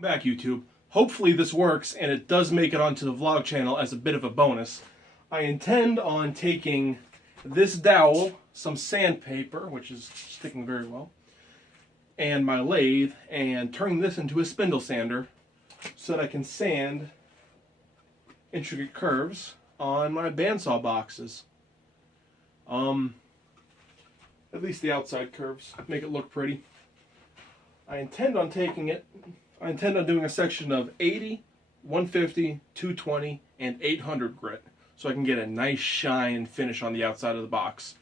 Back, YouTube. Hopefully this works and it does make it onto the vlog channel as a bit of a bonus. I intend on taking this dowel, some sandpaper, which is sticking very well, and my lathe, and turning this into a spindle sander so that I can sand intricate curves on my bandsaw boxes. At least the outside curves, make it look pretty. I intend on doing a section of 80, 150, 220, and 800 grit, so I can get a nice shine and finish on the outside of the box.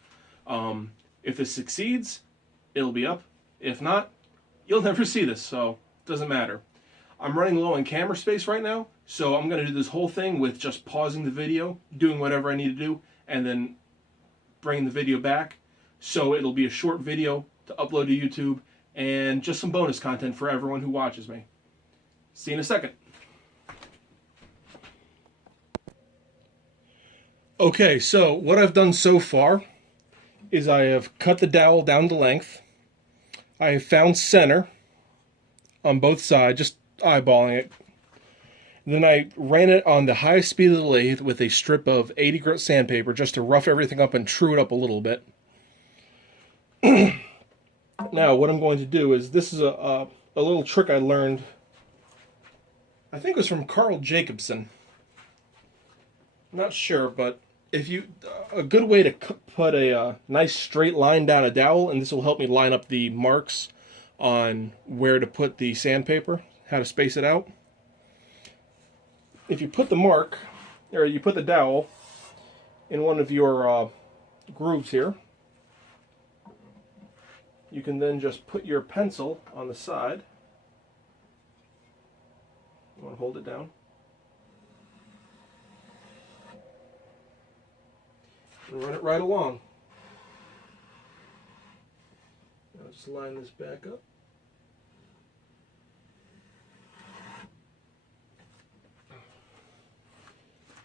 If this succeeds, it'll be up. If not, you'll never see this, so it doesn't matter. I'm running low on camera space right now, so I'm going to do this whole thing with just pausing the video, doing whatever I need to do, and then bringing the video back. So it'll be a short video to upload to YouTube, and just some bonus content for everyone who watches me. See you in a second. Okay, so what I've done so far is I have cut the dowel down to length. I have found center on both sides, just eyeballing it. Then I ran it on the highest speed of the lathe with a strip of 80 grit sandpaper just to rough everything up and true it up a little bit. Now what I'm going to do is, this is a little trick I learned, I think it was from Carl Jacobson. I'm not sure, but a good way to put a nice straight line down a dowel, and this will help me line up the marks on where to put the sandpaper, how to space it out. If you put the mark, or you put the dowel in one of your grooves here, you can then just put your pencil on the side. You want to hold it down. And run it right along. Now just line this back up.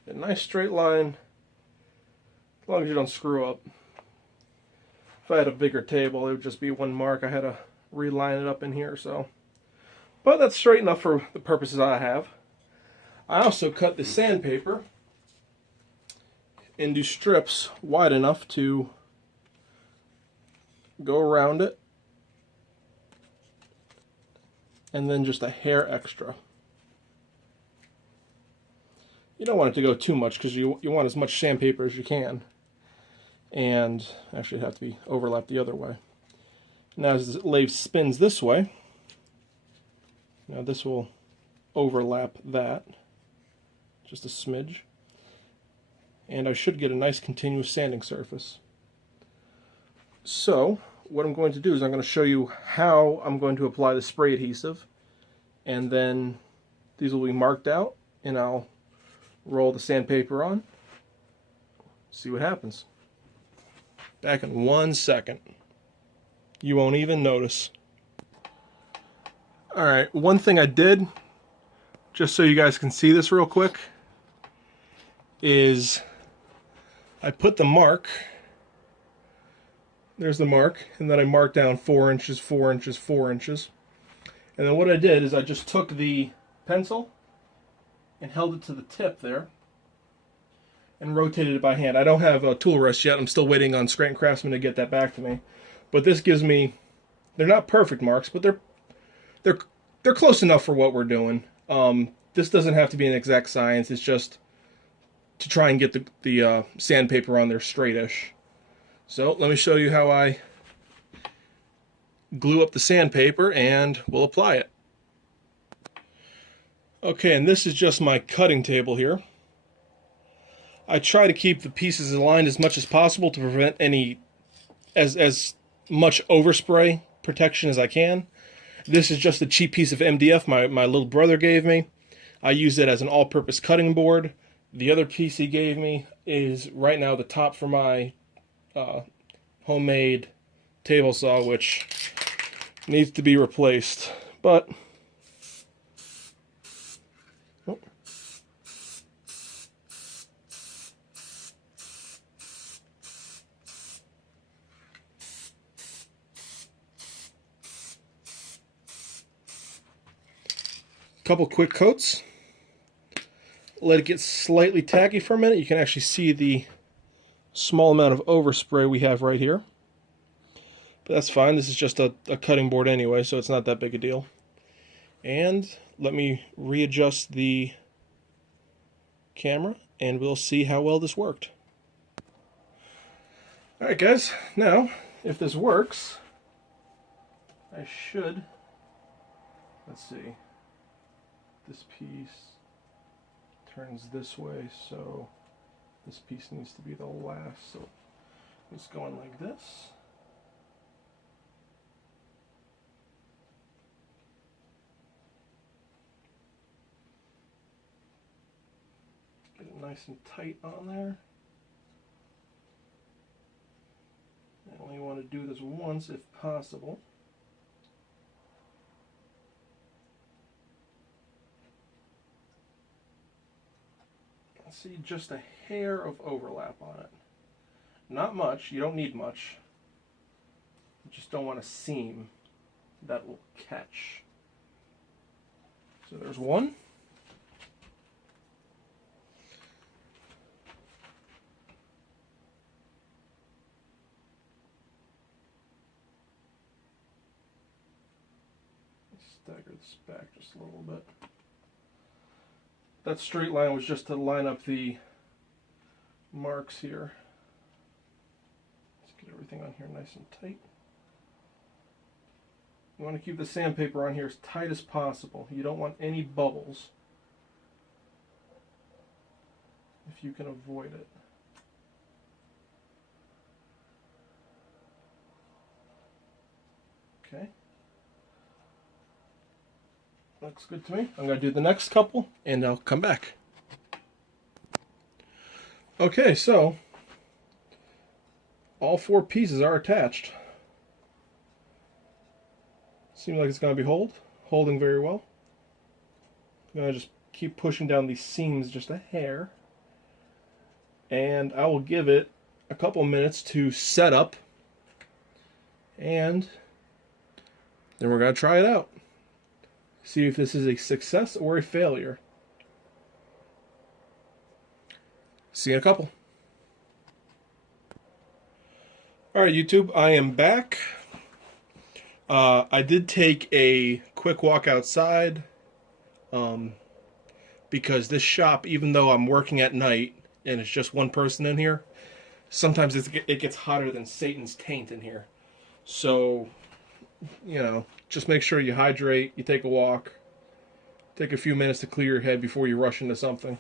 A nice straight line, as long as you don't screw up. If I had a bigger table, it would just be one mark. I had to reline it up in here, so. But that's straight enough for the purposes I have. I also cut the sandpaper into strips wide enough to go around it, and then just a hair extra. You don't want it to go too much because you want as much sandpaper as you can. And actually it'd have to be overlapped the other way. Now as the lathe spins this way, now this will overlap that, just a smidge. And I should get a nice continuous sanding surface. So what I'm going to do is I'm going to show you how I'm going to apply the spray adhesive, and then these will be marked out, and I'll roll the sandpaper on, see what happens. Back in 1 second. You won't even notice. Alright, one thing I did, just so you guys can see this real quick, is I put the mark, there's the mark, and then I marked down 4 inches, 4 inches, 4 inches. And then what I did is I just took the pencil and held it to the tip there and rotated it by hand. I don't have a tool rest yet. I'm still waiting on Scranton Craftsman to get that back to me. But this gives me, they're not perfect marks, but they're close enough for what we're doing. This doesn't have to be an exact science. It's just to try and get the sandpaper on there straightish. So let me show you how I glue up the sandpaper, and we'll apply it. Okay, and this is just my cutting table here. I try to keep the pieces aligned as much as possible to prevent any as much overspray protection as I can. This is just a cheap piece of MDF my little brother gave me. I use it as an all-purpose cutting board. The other piece he gave me is right now the top for my homemade table saw, which needs to be replaced. But Couple quick coats. Let it get slightly tacky for a minute. You can actually see the small amount of overspray we have right here. But that's fine. This is just a cutting board anyway, so it's not that big a deal. And let me readjust the camera, and we'll see how well this worked. Alright guys, now, if this works, I should, let's see, this piece turns this way, so this piece needs to be the last, so it's going like this. Get it nice and tight on there. I only want to do this once if possible. I see just a hair of overlap on it. Not much, you don't need much. You just don't want a seam that will catch. So there's one. Stagger this back just a little bit. That straight line was just to line up the marks here. Let's get everything on here nice and tight. You want to keep the sandpaper on here as tight as possible. You don't want any bubbles if you can avoid it. Okay. Looks good to me. I'm going to do the next couple and I'll come back. Okay, so all four pieces are attached. Seems like it's going to be holding very well. I'm going to just keep pushing down these seams just a hair. And I will give it a couple minutes to set up. And then we're going to try it out. See if this is a success or a failure. See you in a couple. Alright YouTube, I am back. I did take a quick walk outside because this shop, even though I'm working at night and it's just one person in here, sometimes it gets hotter than Satan's taint in here. So, you know, just make sure you hydrate, you take a walk, take a few minutes to clear your head before you rush into something.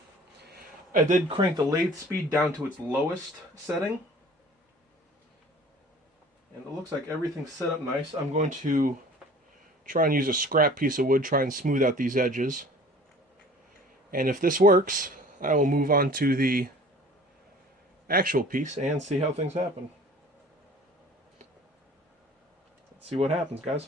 I did crank the lathe speed down to its lowest setting. And it looks like everything's set up nice. I'm going to try and use a scrap piece of wood, try and smooth out these edges. And if this works, I will move on to the actual piece and see how things happen. Let's see what happens, guys.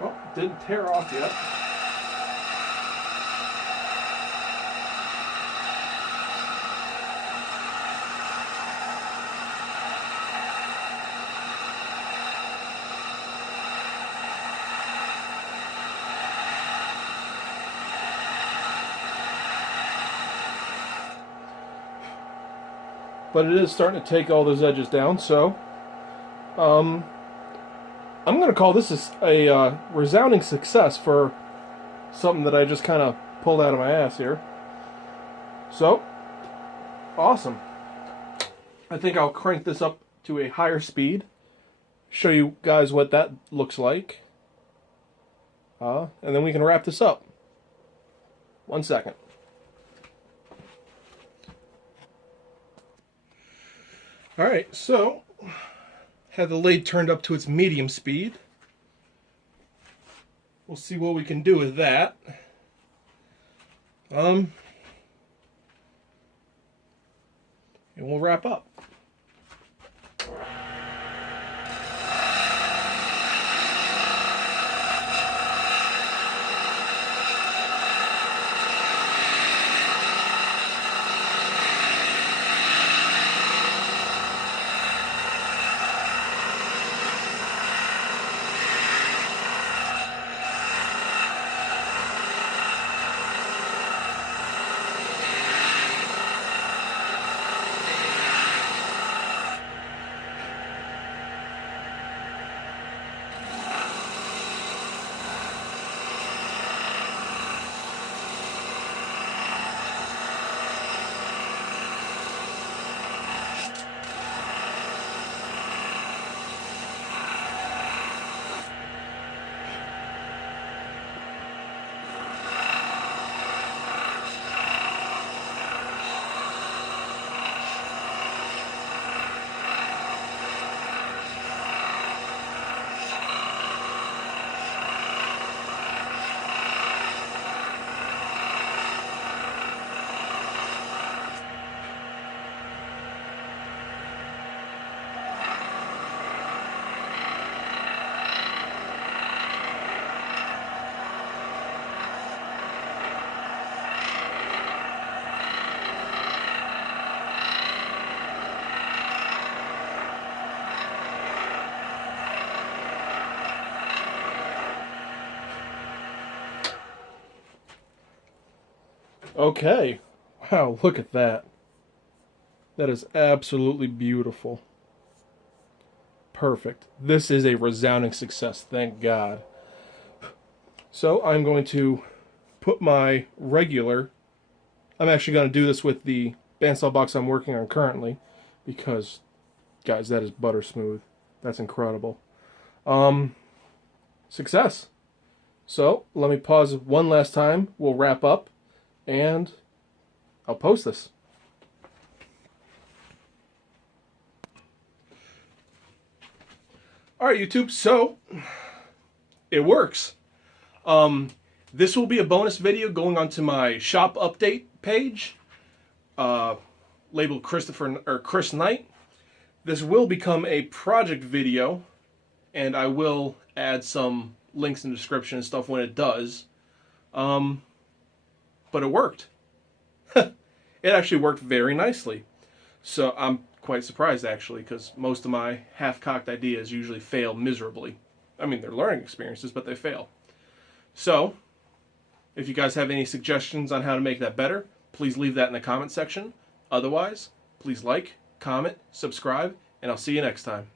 Well, didn't tear off yet. But it is starting to take all those edges down, so I'm going to call this a resounding success for something that I just kind of pulled out of my ass here. So, awesome. I think I'll crank this up to a higher speed show you guys what that looks like. And then we can wrap this up. 1 second. Alright, so have the lathe turned up to its medium speed. We'll see what we can do with that. And we'll wrap up. Okay. Wow, look at that. That is absolutely beautiful. Perfect. This is a resounding success, thank God. So I'm going to put my regular... I'm actually going to do this with the bandsaw box I'm working on currently, because, guys, that is butter smooth. That's incredible. Success. So, let me pause one last time. We'll wrap up, and I'll post this. Alright, YouTube, so it works. This will be a bonus video going onto my shop update page, labeled Chris Knight. This will become a project video, and I will add some links in the description and stuff when it does. But it worked. It actually worked very nicely. So I'm quite surprised, actually, because most of my half-cocked ideas usually fail miserably. I mean, they're learning experiences, but they fail. So, if you guys have any suggestions on how to make that better, please leave that in the comment section. Otherwise, please like, comment, subscribe, and I'll see you next time.